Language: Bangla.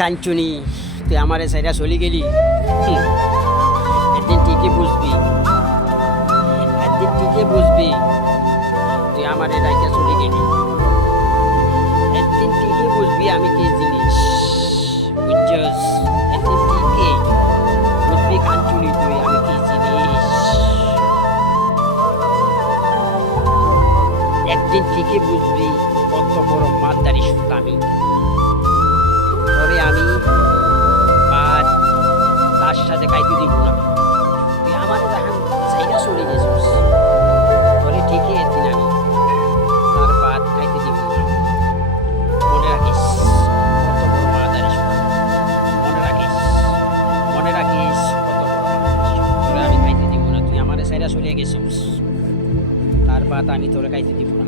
কাঞ্চনি, তুই আমার সাইডা চলি গেলি। একদিন ঠিকই বুঝবি, একদিন ঠিকই বুঝবি তুই আমার রাইটা চলি গেলি। একদিন ঠিকই বুঝবি আমি কি জিনিস, বুঝছস? একদিন ঠিকই বুঝবি কাঞ্চনি তুই আমি কি জিনিস। একদিন ঠিকই বুঝবি কত বড় মাদারি সুতামি। তবে আমি বাদ তার সাথে খাইতে দিব না। তুই আমার এখন সাইডা চলে গেছিস, তবে ঠিকই একদিন আমি তার বাদ খাইতে দিব না। মনে রাখিস কত বড় মাদারি সুতা, মনে রাখিস, মনে রাখিস কত বড় মাদারি সুতা। তোরে আমি খাইতে দিব না, তুই আমার সাইডা চলে গেছিস, তার বাদ আমি তোরে খাইতে দিব না।